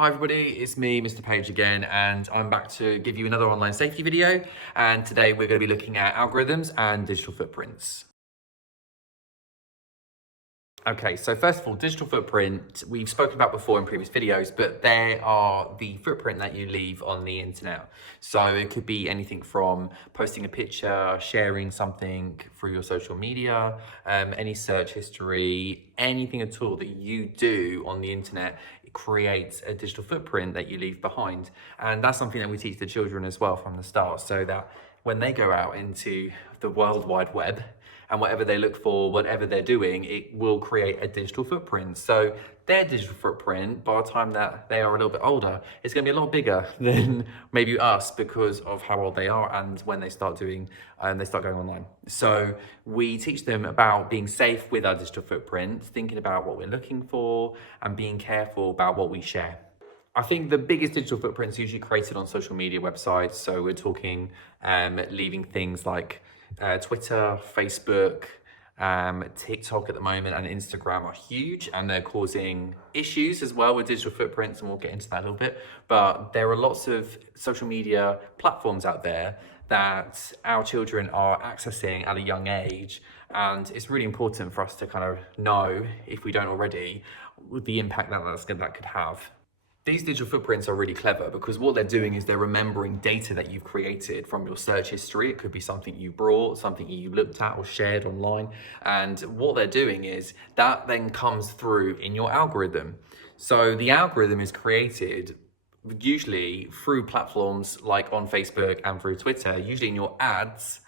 Hi everybody, it's me, Mr. Page again, and I'm back to give you another online safety video. And today we're going to be looking at algorithms and digital footprints. Okay, so first of all, digital footprint, we've spoken about before in previous videos, but they are the footprint that you leave on the internet. So it could be anything from posting a picture, sharing something through your social media, any search history, anything at all that you do on the internet creates a digital footprint that you leave behind. And that's something that we teach the children as well from the start, so that when they go out into the World Wide Web, and whatever they look for, whatever they're doing, it will create a digital footprint. So their digital footprint, by the time that they are a little bit older, is going to be a lot bigger than maybe us because of how old they are and when they start doing, they start going online. So we teach them about being safe with our digital footprint, thinking about what we're looking for, and being careful about what we share. I think the biggest digital footprints usually created on social media websites. So we're talking leaving things like Twitter, Facebook, TikTok at the moment, and Instagram are huge, and they're causing issues as well with digital footprints, and we'll get into that a little bit. But there are lots of social media platforms out there that our children are accessing at a young age, and it's really important for us to kind of know, if we don't already, the impact that could have. These digital footprints are really clever because what they're doing is they're remembering data that you've created from your search history. It could be something you brought, something you looked at or shared online. And what they're doing is that then comes through in your algorithm. So the algorithm is created usually through platforms like on Facebook and through Twitter, usually in your ads,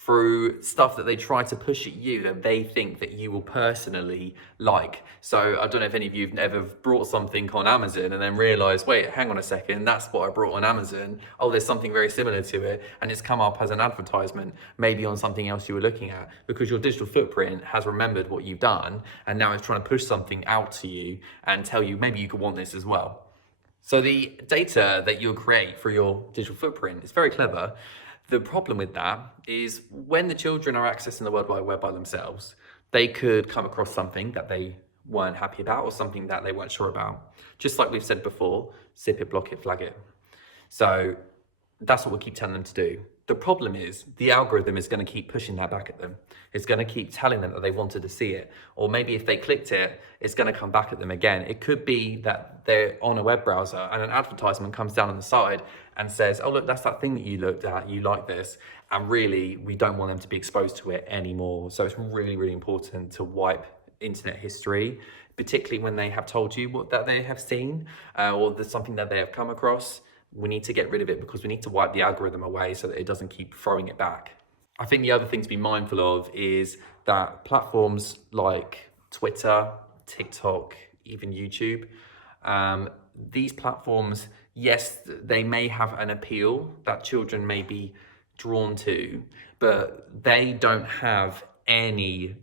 through stuff that they try to push at you that they think that you will personally like. So I don't know if any of you have ever brought something on Amazon and then realized, wait, hang on a second, that's what I brought on Amazon. Oh, there's something very similar to it. And it's come up as an advertisement, maybe on something else you were looking at, because your digital footprint has remembered what you've done. And now it's trying to push something out to you and tell you, maybe you could want this as well. So the data that you'll create for your digital footprint is very clever. The problem with that is when the children are accessing the World Wide Web by themselves, they could come across something that they weren't happy about or something that they weren't sure about. Just like we've said before, zip it, block it, flag it. So that's what we keep telling them to do. The problem is the algorithm is going to keep pushing that back at them. It's going to keep telling them that they wanted to see it. Or maybe if they clicked it, it's going to come back at them again. It could be that they're on a web browser and an advertisement comes down on the side and says, oh, look, that's that thing that you looked at. You like this. And really, we don't want them to be exposed to it anymore. So it's really, really important to wipe internet history, particularly when they have told you what that they have seen or there's something that they have come across. We need to get rid of it because we need to wipe the algorithm away so that it doesn't keep throwing it back. I think the other thing to be mindful of is that platforms like Twitter, TikTok, even YouTube, these platforms, yes, they may have an appeal that children may be drawn to, but they don't have any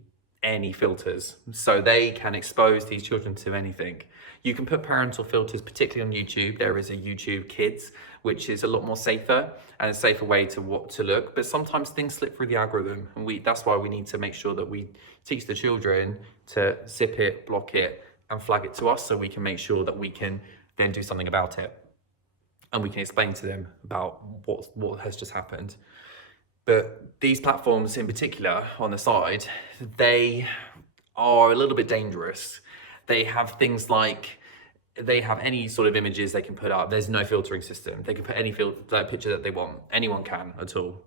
filters, so they can expose these children to anything. You can put parental filters, particularly on YouTube. There is a YouTube Kids, which is a lot more safer and a safer way to look, but sometimes things slip through the algorithm, and that's why we need to make sure that we teach the children to zip it, block it, and flag it to us, so we can make sure that we can then do something about it, and we can explain to them about what has just happened. But these platforms in particular on the side, they are a little bit dangerous. They have things like, they have any sort of images they can put up. There's no filtering system. They can put any picture that they want. Anyone can at all.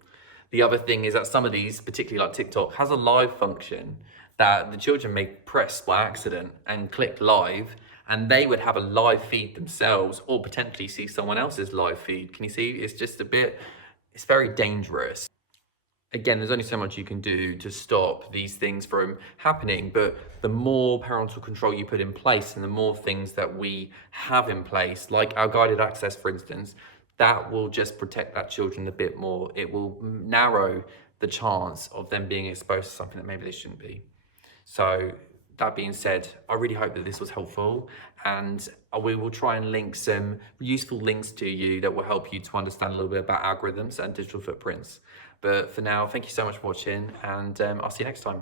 The other thing is that some of these, particularly like TikTok, has a live function that the children may press by accident and click live, and they would have a live feed themselves or potentially see someone else's live feed. Can you see? It's just it's very dangerous. Again, there's only so much you can do to stop these things from happening, but the more parental control you put in place and the more things that we have in place, like our guided access, for instance, that will just protect that children a bit more. It will narrow the chance of them being exposed to something that maybe they shouldn't be. So that being said, I really hope that this was helpful, and we will try and link some useful links to you that will help you to understand a little bit about algorithms and digital footprints. But for now, thank you so much for watching, and I'll see you next time.